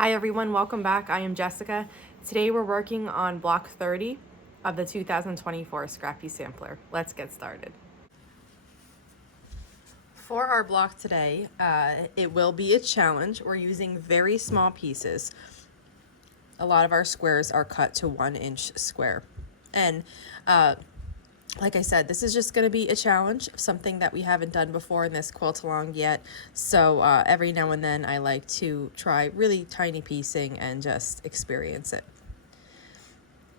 Hi everyone, welcome back. I am Jessica. Today we're working on block 30 of the 2024 Scrappy Sampler. Let's get started. For our block today, it will be a challenge. We're using very small pieces. A lot of our squares are cut to 1-inch square. And like I said, this is just going to be a challenge, something that we haven't done before in this quilt along yet. So every now and then I like to try really tiny piecing and just experience it.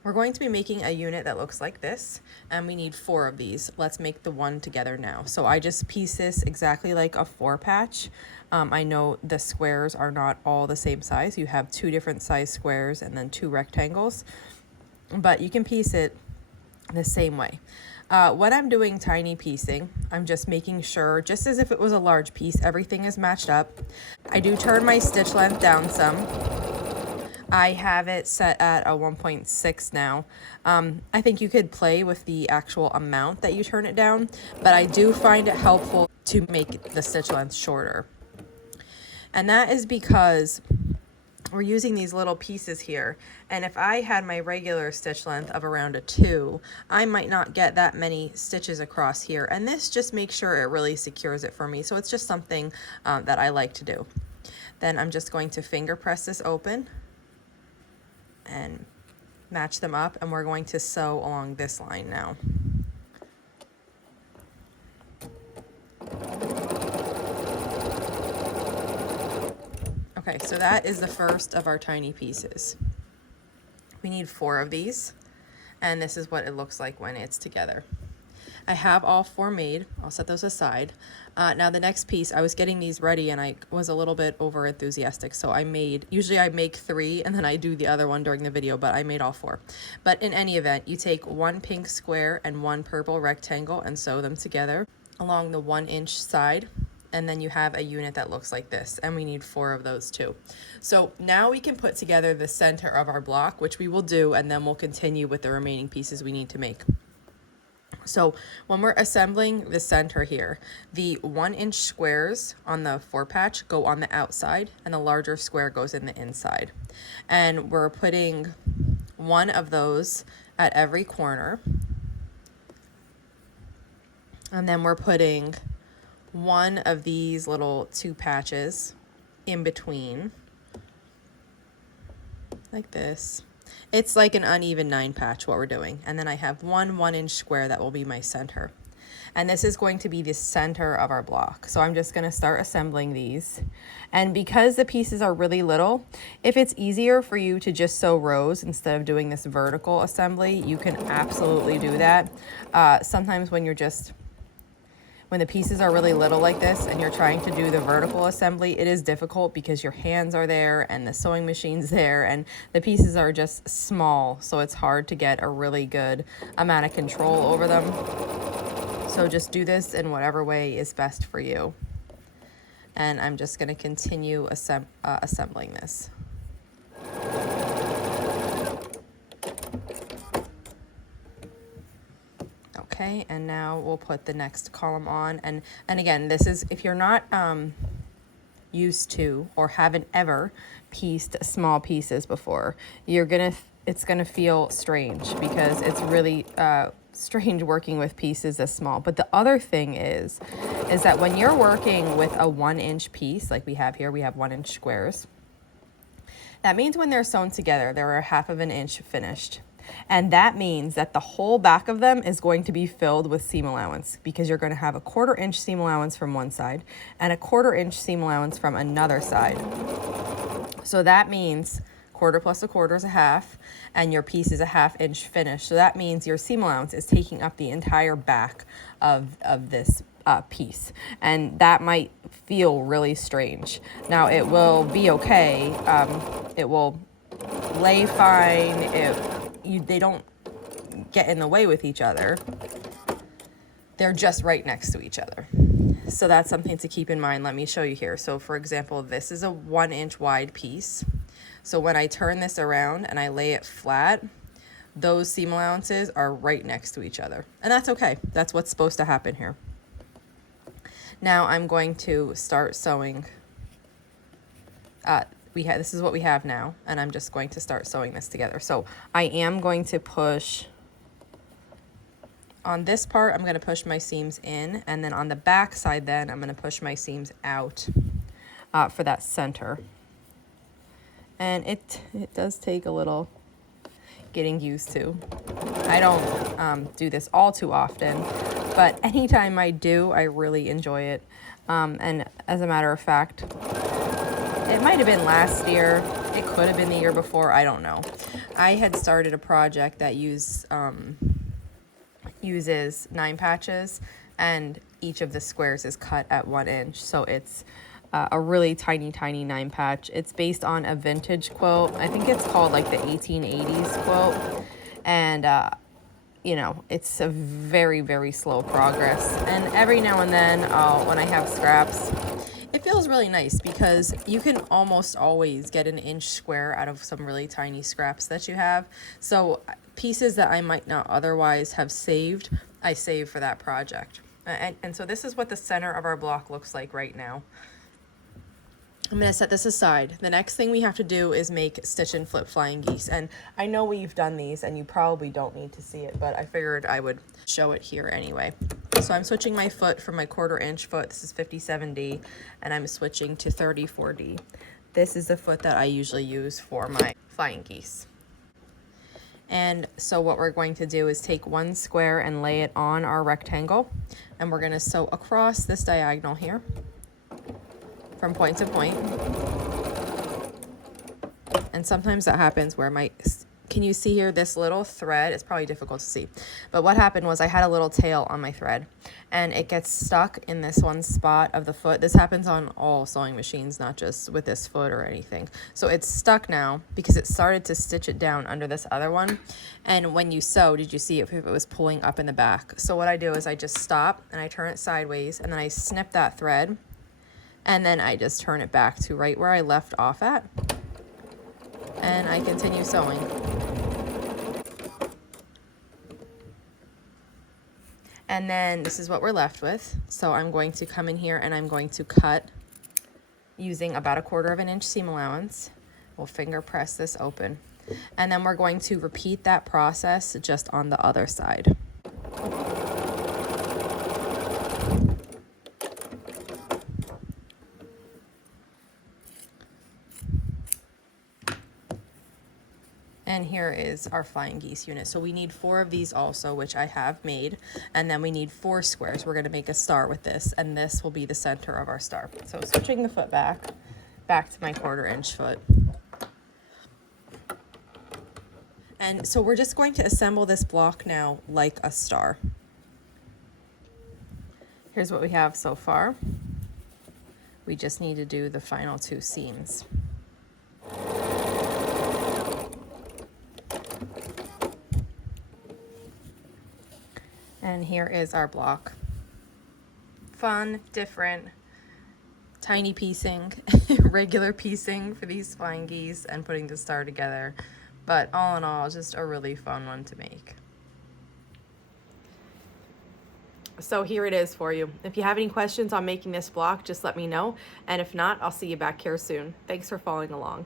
We're going to be making a unit that looks like this, and we need 4 of these. Let's make the one together now. So I just piece this exactly like a 4-patch. I know the squares are not all the same size. You have 2 different size squares and then 2 rectangles, but you can piece it the same way. When I'm doing tiny piecing, I'm just making sure, just as if it was a large piece, everything is matched up. I do turn my stitch length down some. I have it set at a 1.6 now. I think you could play with the actual amount that you turn it down, but I do find it helpful to make the stitch length shorter. And that is because we're using these little pieces here, and if I had my regular stitch length of around a 2, I might not get that many stitches across here, and this just makes sure it really secures it for me. So it's just something that I like to do. Then I'm just going to finger press this open and match them up, and we're going to sew along this line now. Okay, so that is the first of our tiny pieces. We need 4 of these, and this is what it looks like when it's together. I have all 4 made. I'll set those aside. Now the next piece, I was getting these ready and I was a little bit over enthusiastic, so usually I make 3 and then I do the other one during the video, but I made all 4. But in any event, you take 1 pink square and 1 purple rectangle and sew them together along the 1-inch side. And then you have a unit that looks like this, and we need 4 of those too. So now we can put together the center of our block, which we will do, and then we'll continue with the remaining pieces we need to make. So when we're assembling the center here, the 1-inch squares on the 4-patch go on the outside, and the larger square goes in the inside. And we're putting 1 of those at every corner. And then we're putting 1 of these little 2 patches in between, like this. It's like an uneven 9 patch what we're doing. And then I have 1 1-inch square that will be my center. And this is going to be the center of our block. So I'm just going to start assembling these. And because the pieces are really little, if it's easier for you to just sew rows instead of doing this vertical assembly, you can absolutely do that. Sometimes when the pieces are really little like this and you're trying to do the vertical assembly, it is difficult because your hands are there and the sewing machine's there and the pieces are just small, so it's hard to get a really good amount of control over them. So just do this in whatever way is best for you. And I'm just going to continue assembling this. Okay, and now we'll put the next column on, and again, this is if you're not used to or haven't ever pieced small pieces before, it's gonna feel strange because it's really strange working with pieces this small. But the other thing is that when you're working with a 1-inch piece like we have here, we have 1-inch squares. That means when they're sewn together, they're a 1/2 of an inch finished. And that means that the whole back of them is going to be filled with seam allowance because you're going to have a 1/4 inch seam allowance from one side and a 1/4 inch seam allowance from another side. So that means 1/4 plus 1/4 is a 1/2, and your piece is a 1/2 inch finish. So that means your seam allowance is taking up the entire back of this piece, and that might feel really strange. Now it will be okay. It will lay fine. They don't get in the way with each other. They're just right next to each other. So that's something to keep in mind. Let me show you here. So for example, this is a 1-inch wide piece. So when I turn this around and I lay it flat, those seam allowances are right next to each other. And that's okay. That's what's supposed to happen here. Now I'm going to start sewing this is what we have now, and I'm just going to start sewing this together. So I am going to push on this part, I'm going to push my seams in, and then on the back side then I'm going to push my seams out for that center. And it does take a little getting used to. I don't do this all too often, but anytime I do, I really enjoy it. And as a matter of fact, it might have been last year, it could have been the year before, I don't know. I had started a project that uses 9 patches, and each of the squares is cut at 1 inch. So it's a really tiny 9 patch. It's based on a vintage quilt. I think it's called like the 1880s quilt. And you know, it's a very slow progress. And every now and then, when I have scraps, it feels really nice because you can almost always get an inch square out of some really tiny scraps that you have. So pieces that I might not otherwise have saved, I save for that project. And so this is what the center of our block looks like right now. I'm going to set this aside. The next thing we have to do is make stitch and flip flying geese. And I know we've done these and you probably don't need to see it, but I figured I would show it here anyway. So I'm switching my foot from my 1/4 inch foot. This is 57D, and I'm switching to 34D. This is the foot that I usually use for my flying geese. And so what we're going to do is take 1 square and lay it on our rectangle, and we're going to sew across this diagonal here from point to point. And sometimes that happens where can you see here this little thread? It's probably difficult to see, but what happened was I had a little tail on my thread and it gets stuck in this one spot of the foot. This happens on all sewing machines, not just with this foot or anything. So it's stuck now because it started to stitch it down under this other one. And when you sew, did you see if it was pulling up in the back? So what I do is I just stop and I turn it sideways, and then I snip that thread, and then I just turn it back to right where I left off at, and I continue sewing. And then this is what we're left with. So I'm going to come in here and I'm going to cut using about a 1/4 inch seam allowance. We'll finger press this open. And then we're going to repeat that process just on the other side. And here is our flying geese unit. So we need 4 of these also, which I have made. And then we need 4 squares. We're going to make a star with this, and this will be the center of our star. So switching the foot back to my 1/4 inch foot. And so we're just going to assemble this block now like a star. Here's what we have so far. We just need to do the final 2 seams. And here is our block. Fun, different, tiny piecing, regular piecing for these flying geese and putting the star together. But all in all, just a really fun one to make. So here it is for you. If you have any questions on making this block, just let me know. And if not, I'll see you back here soon. Thanks for following along.